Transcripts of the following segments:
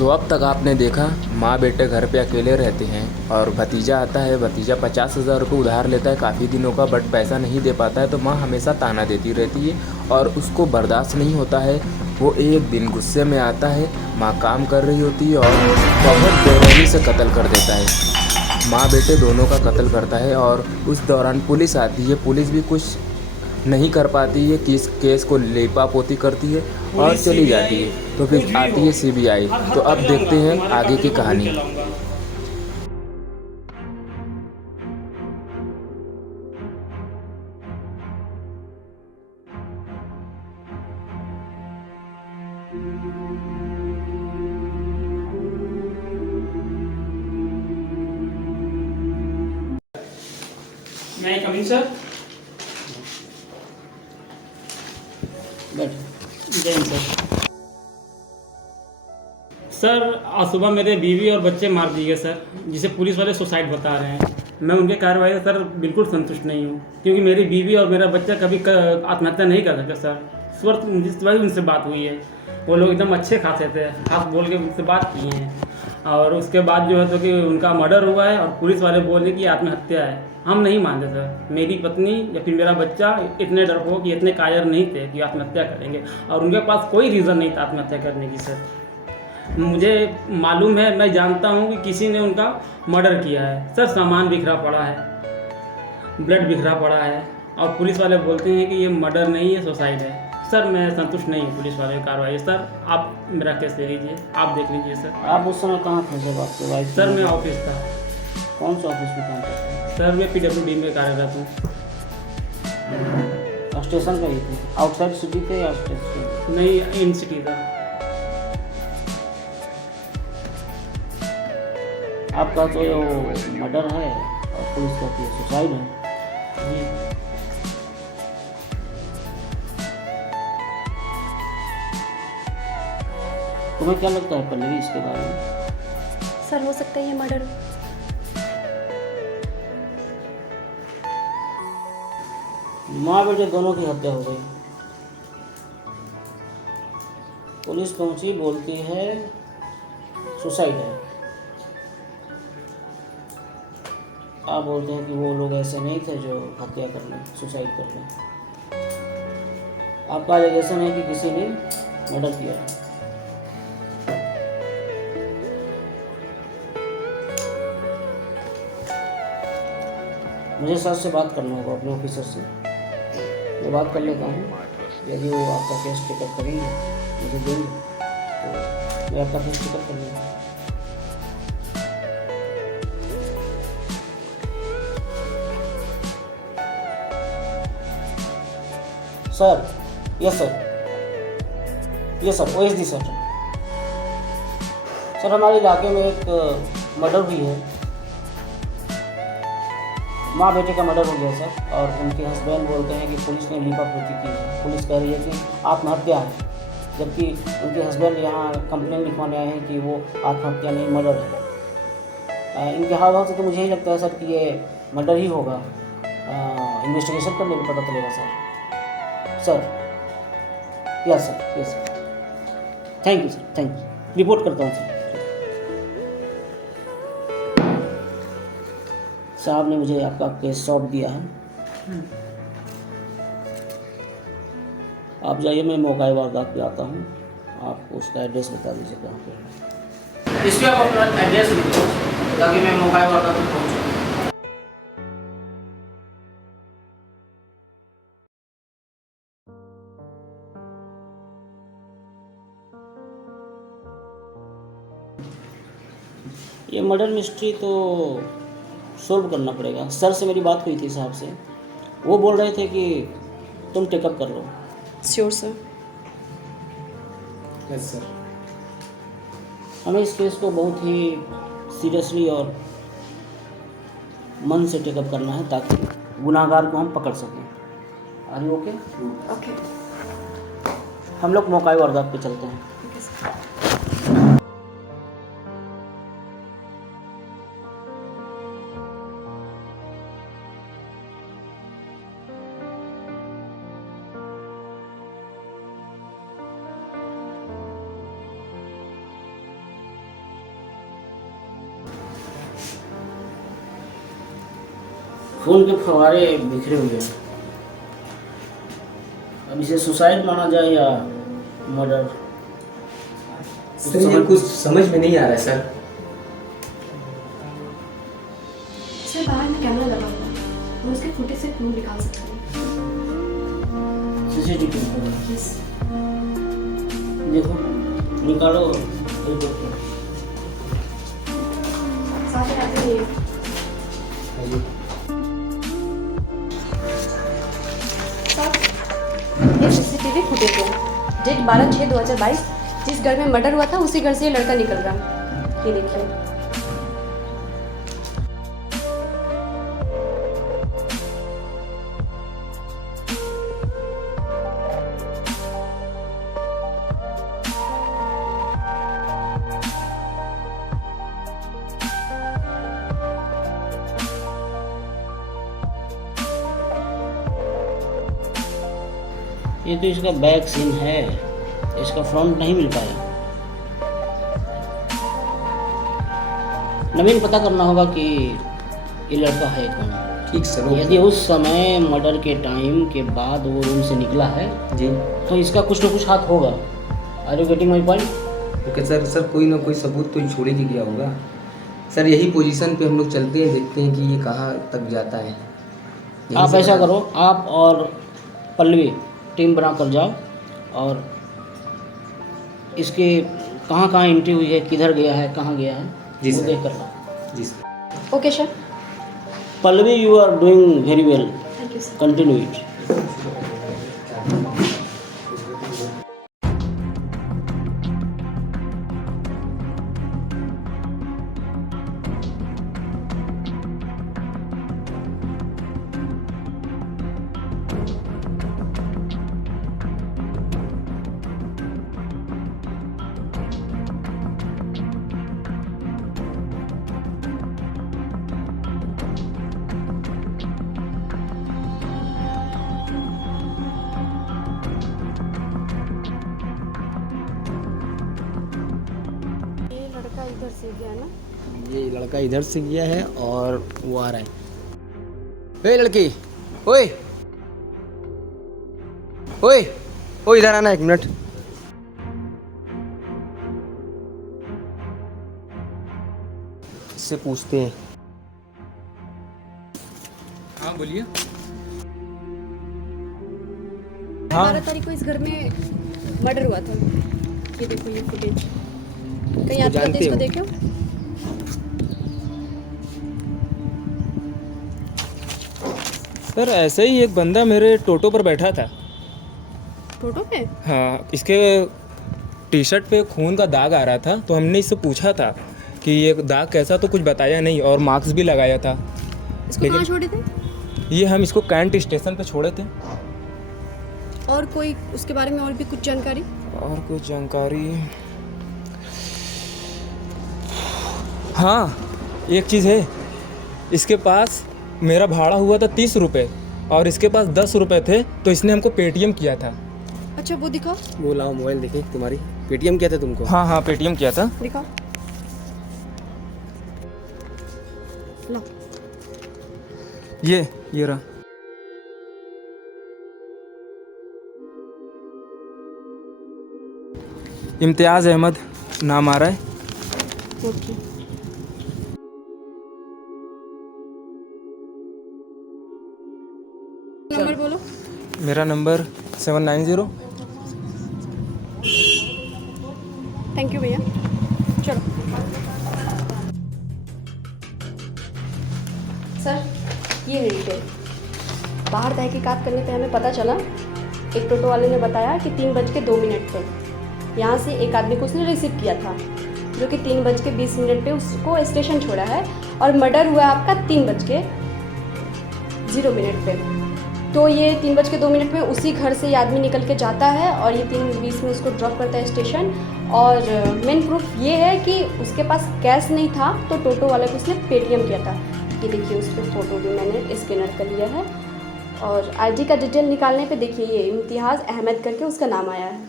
तो अब तक आपने देखा माँ बेटे घर पे अकेले रहते हैं और भतीजा आता है। भतीजा 50,000 रुपये उधार लेता है काफ़ी दिनों का, बट पैसा नहीं दे पाता है। तो माँ हमेशा ताना देती रहती है और उसको बर्दाश्त नहीं होता है। वो एक दिन गुस्से में आता है, माँ काम कर रही होती है और बहुत बेरहमी से कत्ल कर देता है। माँ बेटे दोनों का कत्ल करता है और उस दौरान पुलिस आती है। पुलिस भी कुछ नहीं कर पाती है, केस को लेपापोती करती है और चली जाती है। तो फिर आती है सीबीआई। तो अब देखते हैं आगे की कहानी। मैं कमिंग सर। बैठ। जय हिंद सर। सर आज सुबह मेरे बीवी और बच्चे मार दिए गए सर, जिसे पुलिस वाले सुसाइड बता रहे हैं। मैं उनके कार्रवाई से सर बिल्कुल संतुष्ट नहीं हूँ, क्योंकि मेरी बीवी और मेरा बच्चा कभी आत्महत्या नहीं कर सके सर। सुबह उनसे बात हुई है, वो लोग एकदम अच्छे खासे थे, खास बोल के उनसे बात की हैं। और उसके बाद जो है तो कि उनका मर्डर हुआ है और पुलिस वाले बोले कि आत्महत्या है। हम नहीं मानते सर। मेरी पत्नी या फिर मेरा बच्चा इतने डरपोक कि इतने कायर नहीं थे कि आत्महत्या करेंगे, और उनके पास कोई रीज़न नहीं था आत्महत्या करने की सर। मुझे मालूम है, मैं जानता हूँ कि किसी ने उनका मर्डर किया है सर। सामान बिखरा पड़ा है, ब्लड बिखरा पड़ा है, और पुलिस वाले बोलते हैं कि ये मर्डर नहीं है, सुसाइड है। सर मैं संतुष्ट नहीं हूँ पुलिस वाले की कार्रवाई। सर आप मेरा केस ले लीजिए, आप देख लीजिए सर। आप उस समय कहाँ थे जब आपके वाइफ? सर मैं ऑफिस था। कौन सा ऑफिस में काम करते हैं? सर मैं PWD में कार्यरत हूँ। स्टेशन पे ही थे? आउटसाइड सिटी थे या स्टेशन? नहीं, इन सिटी था। आपका तो मर्डर है और पुलिस कहती है सुसाइड है। जी तुम्हें क्या लगता है पल्लवी इसके बारे में? सर हो सकता है ये मर्डर। माँ बेटे दोनों की हत्या हो गई। पुलिस पहुंची, बोलती है सुसाइड है। आप बोलते हैं कि वो लोग ऐसे नहीं थे जो हत्या कर लें, सुसाइड कर लें। आपका एलिगेशन है कि किसी ने मर्डर किया है। मुझे सर से बात करना होगा, अपने ऑफिसर से। मैं बात कर लेता हूँ। यदि वो आपका केस टिकट करेंगे, मुझे देंगे, तो मैं आपका केस टिकट कर लूँगा। Sir, yes sir, yes sir, OSD sir. Sir हमारे इलाके में एक मर्डर हुई है। माँ बेटे का मर्डर हो गया सर, और उनके हस्बैंड बोलते हैं कि पुलिस ने लीपापोती की है। पुलिस कह रही है कि आत्महत्या है, जबकि उनके हस्बैंड यहाँ कंप्लेन लिखवाने आए हैं कि वो आत्महत्या नहीं, मर्डर है। इनके हाव भाव से तो मुझे ही लगता है सर कि ये मर्डर ही होगा। इन्वेस्टिगेशन करने पर पता चलेगा sir. Sir yes sir, yes sir, thank you sir, thank you. Report करता हूँ सर। साहब ने मुझे आपका केस सौंप दिया है। आप जाइए, मैं मौका वारदात पे आता हूँ। आप उसका एड्रेस बता दीजिए कहाँ पे है। इसमें आप अपना एड्रेस लिख दो ताकि मैं मौका वारदात पे पहुँचूँ। ये मर्डर मिस्ट्री तो सोल्व करना पड़ेगा। सर से मेरी बात हुई थी साहब से, वो बोल रहे थे कि तुम टेकअप कर लो। Sure sir. Yes sir. हमें इस केस को बहुत ही सीरियसली और मन से टेकअप करना है ताकि गुनाहगार को हम पकड़ सकें। Are you okay? ओके। हम लोग मौका वारदात पे चलते हैं। Okay sir. खून के फव्वारे बिखरे हुए हैं। अब इसे सुसाइड माना जाए या मर्डर? सर ये कुछ समझ में नहीं आ रहा है सर। सर बाहर में कैमरा लगा हुआ है, हम उसके फुटेज से क्लू निकाल सकते हैं। CCTV yes. देखो, निकालो रिपोर्ट। साथ में आते हैं। ये सीसीटीवी फुटेज है, डेट 12/6/2022। जिस घर में मर्डर हुआ था उसी घर से ये लड़का निकल रहा। ये देखिए। ये तो इसका बैक सीन है, इसका फ्रंट नहीं मिल पाया। नवीन, पता करना होगा कि ये लड़का है कौन। ठीक सर। यदि उस समय मर्डर के टाइम के बाद वो रूम से निकला है जी तो इसका कुछ ना कुछ हाथ होगा। Are you getting my point? Okay sir. Sir कोई ना कोई सबूत तो छोड़ ही गया होगा सर। यही पोजीशन पे हम लोग चलते हैं, देखते हैं कि ये कहाँ तक जाता है। आप ऐसा करो, आप और पल्लवी टीम बना कर जाओ और इसके कहाँ कहाँ एंट्री हुई है, किधर गया है, कहाँ गया है, जी वो सर। देख कर लाओ। जी sir. Okay sir. Pallavi, you are doing very well, thank you sir. Continue it. ये लड़का इधर से गया ना? ये लड़का इधर से गया है और वो आ रहा है। ए लड़की, ओए ओए ओ इधर आना 1 मिनट। इससे पूछते हैं। हाँ बोलिए। 12 तारीख को इस घर में मर्डर हुआ था। ये देखो ये फुटेज। कहीं आप जानते इसको हो? देखे हो? सर ऐसे ही एक बंदा मेरे टोटो पर बैठा था। फोटो पे? हाँ, इसके टी शर्ट पे खून का दाग आ रहा था, तो हमने इससे पूछा था कि ये दाग कैसा, तो कुछ बताया नहीं और मार्क्स भी लगाया था। इसको लेकिन- कहाँ छोड़े थे? ये हम इसको कैंट स्टेशन पे छोड़े थे। और कोई उसके बारे में और भी कुछ जानकारी? और कुछ जानकारी, हाँ एक चीज़ है, इसके पास मेरा भाड़ा हुआ था 30 रुपये और इसके पास 10 रुपये थे, तो इसने हमको पेटीएम किया था। अच्छा वो दिखाओ। वो लाओ मोबाइल, देखें तुम्हारी पेटीएम किया था तुमको। हाँ हाँ पेटीएम किया था। दिखाओ। लो। ये रहा। इम्तियाज़ अहमद नाम आ रहा है। ओके। नंबर बोलो। मेरा नंबर 790। थैंक यू भैया। चलो सर, ये मेरी टेल। बाहर तहकीकात करने पे हमें पता चला, एक टोटो वाले ने बताया कि 3:02 पे यहाँ से एक आदमी को उसने रिसीव किया था, जो कि 3:20 पे उसको स्टेशन छोड़ा है, और मर्डर हुआ आपका 3:0 पे। तो ये 3:02 में उसी घर से ये आदमी निकल के जाता है और ये 3:20 में उसको ड्रॉप करता है स्टेशन। और मेन प्रूफ ये है कि उसके पास कैश नहीं था, तो टोटो वाले को उसने पेटीएम किया था। ये देखिए उस पर फ़ोटो भी मैंने स्कैनर कर लिया है, और आईडी का डिटेल निकालने पे देखिए ये इम्तियाज़ अहमद करके उसका नाम आया है,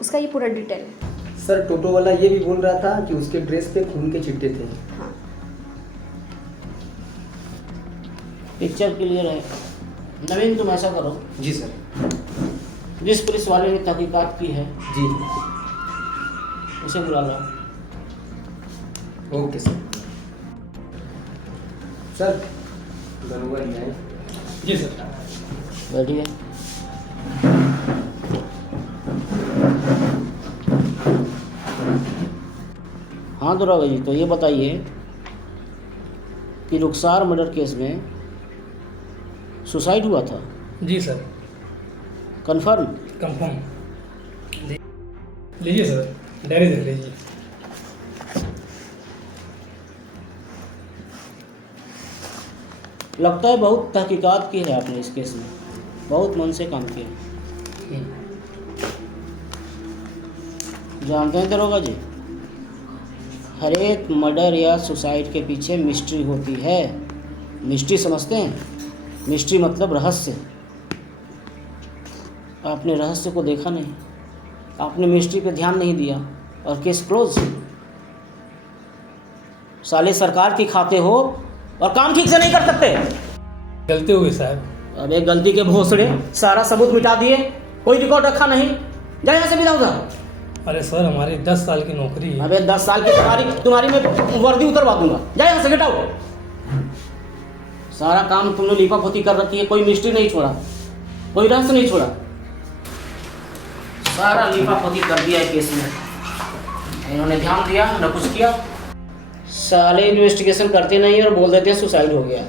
उसका ये पूरा डिटेल है। सर टोटो वाला ये भी बोल रहा था कि उसके ड्रेस पे खून के छिट्टे थे। हाँ पिक्चर क्लियर है। नवीन तुम ऐसा करो, जी सर। जिस पुलिस वाले ने तहकीकात की है जी उसे बुला लो। Okay sir. सर दरोगा जी आए। जी सर। बैठिए। हाँ दरोगा जी, तो ये बताइए कि रुखसार मर्डर केस में सुसाइड हुआ था, जी सर, कंफर्म? कंफर्म। लीजिए सर, डायरी देख लीजिए। लगता है बहुत तहकीकात की है आपने इस केस में, बहुत मन से काम किया। जानते हैं दरोगा जी, हर एक मर्डर या सुसाइड के पीछे मिस्ट्री होती है। मिस्ट्री समझते हैं? मिस्ट्री मतलब रहस्य। आपने रहस्य को देखा नहीं, आपने मिस्ट्री पे ध्यान नहीं दिया और केस क्लोज। साले सरकार की खाते हो और काम ठीक से नहीं कर सकते। गलती हो गई साहब। अब एक गलती के भोसड़े सारा सबूत मिटा दिए, कोई रिकॉर्ड रखा नहीं। जा यहाँ से भी उधर। अरे सर, हमारी 10 साल की नौकरी है। अबे 10 साल की तुम्हारी मैं वर्दी उतरवा दूंगा। जा यहाँ से, गेट आउट। सारा काम तुमने लीपापोती कर रखी है, कोई मिस्ट्री नहीं छोड़ा, कोई रहस्य नहीं छोड़ा, सारा लीपापोती कर दिया है केस में। इन्होंने ध्यान दिया न कुछ किया। साले इन्वेस्टिगेशन करते नहीं और बोल देते हैं सुसाइड हो गया।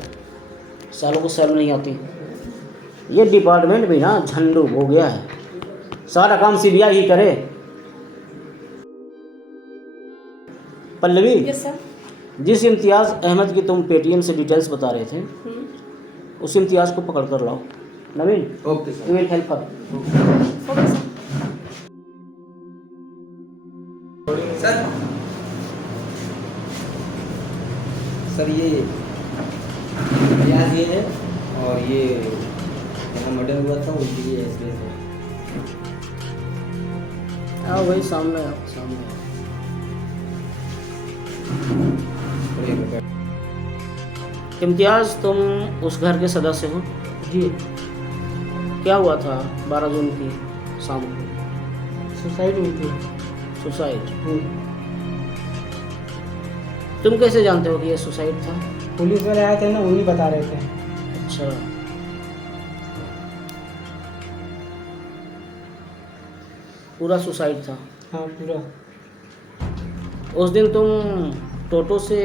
सालों को शर्म नहीं आती। ये डिपार्टमेंट भी ना झंडू हो गया है, सारा काम सीबीआई ही करे। Pallavi, yes sir. जिस इम्तियाज़ अहमद की तुम पेटीएम से डिटेल्स बता रहे थे, उस इम्तियाज़ को पकड़ कर लाओ। Naveen, okay you sir. Will help her. Okay sir. Sir sir ये इम्तियाज़ ये है और ये यहाँ मर्डर हुआ था उनके लिए एड्रेस है। आओ भाई, सामने आओ, सामने आओ। इम्तियाज़, तुम उस घर के सदस्य हो? जी। क्या हुआ था 12 जून की शाम को? सुसाइड हुई थी। सुसाइड? तुम कैसे जानते हो कि ये सुसाइड था? पुलिस वाले आए थे ना, वही बता रहे थे। अच्छा, पूरा सुसाइड था? हाँ पूरा। उस दिन तुम टोटो से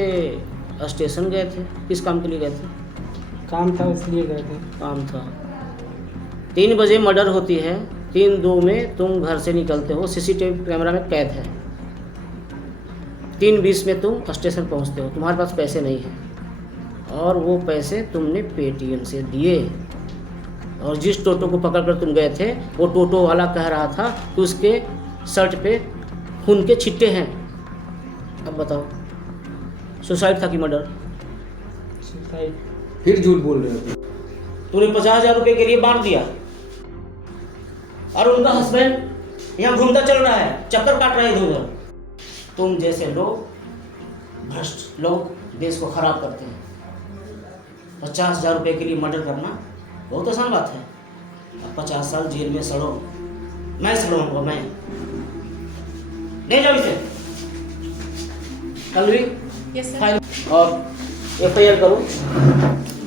स्टेशन गए थे, किस काम के लिए गए थे? काम था इसलिए गए थे। काम था। 3 बजे मर्डर होती है, 3:02 में तुम घर से निकलते हो, सीसीटीवी कैमरा में कैद है। 3:20 में तुम स्टेशन पहुंचते हो, तुम्हारे पास पैसे नहीं हैं और वो पैसे तुमने पेटीएम से दिए। और जिस टोटो को पकड़कर तुम गए थे, वो टोटो वाला कह रहा था कि उसके शर्ट पे खून के छिट्टे हैं। अब बताओ, सुसाइड था कि मर्डर? सुसाइड। फिर झूठ बोल रहे हो। तूने 50,000 रुपये के लिए बांट दिया और उनका हस्बैंड यहाँ घूमता चल रहा है, चक्कर काट रहे इधर उधर। तुम जैसे लोग, भ्रष्ट लोग देश को खराब करते हैं। 50,000 रुपये के लिए मर्डर करना बहुत आसान बात है। अब 50 साल जेल में सड़ो, मैं सड़ूंगा, मैं ले जाओ इसे। कल भी यस सर। फाइल और FIR करो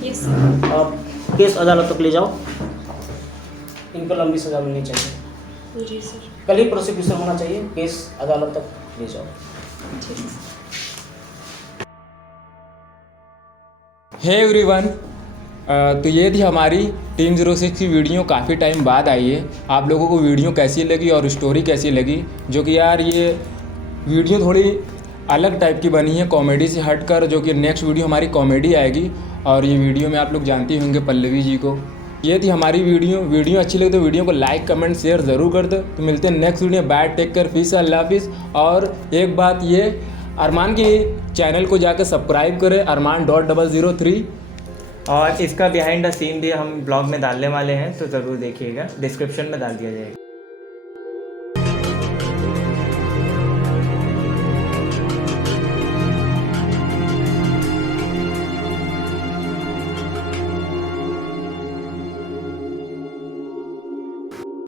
यस सर। और केस अदालत तक ले जाओ। इनको लंबी सजा मिलनी चाहिए। जी सर। कल ही प्रोसिक्यूशन होना चाहिए, केस अदालत तक ले जाओ। ठीक है सर। हे एवरीवन, तो ये थी हमारी टीम 06 की वीडियो। काफ़ी टाइम बाद आई है। आप लोगों को वीडियो कैसी लगी और स्टोरी कैसी लगी? जो कि यार ये वीडियो थोड़ी अलग टाइप की बनी है, कॉमेडी से हटकर, जो कि नेक्स्ट वीडियो हमारी कॉमेडी आएगी। और ये वीडियो में आप लोग जानते होंगे पल्लवी जी को। ये थी हमारी वीडियो अच्छी लगी तो वीडियो को लाइक कमेंट शेयर ज़रूर कर दो। तो मिलते हैं next video. Bye, take care, peace, अल्लाह हाफिज़। और एक बात ये, अरमान की चैनल को जाकर सब्सक्राइब करें, arman.003। और इसका बिहाइंड द सीन भी हम ब्लॉग में डालने वाले हैं, तो ज़रूर देखिएगा, डिस्क्रिप्शन में डाल दिया जाएगा।